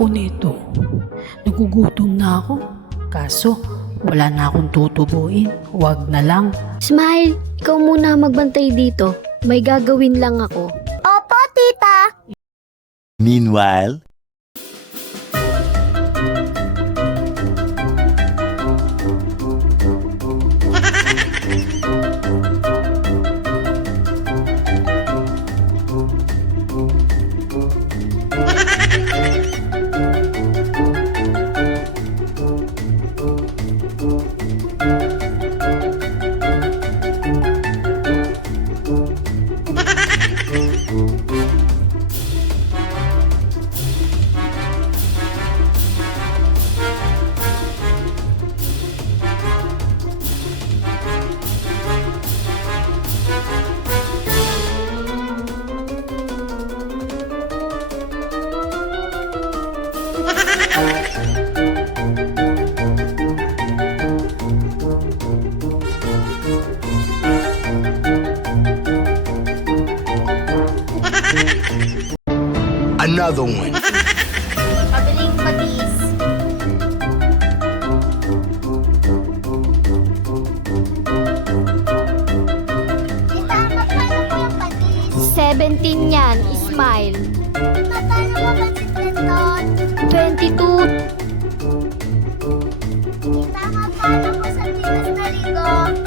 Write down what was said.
ako nito? Nagugutom na ako. Kaso, wala na akong tutubuin. Huwag na lang. Smile, ikaw muna magbantay dito. May gagawin lang ako. Opo, tita. Meanwhile, another one. Pabiling patis. Tita, magkano po yung patis? 17 yan, Smile. Magkano po patis nandun? 22. Tita, magkano po sa tinas na ligo?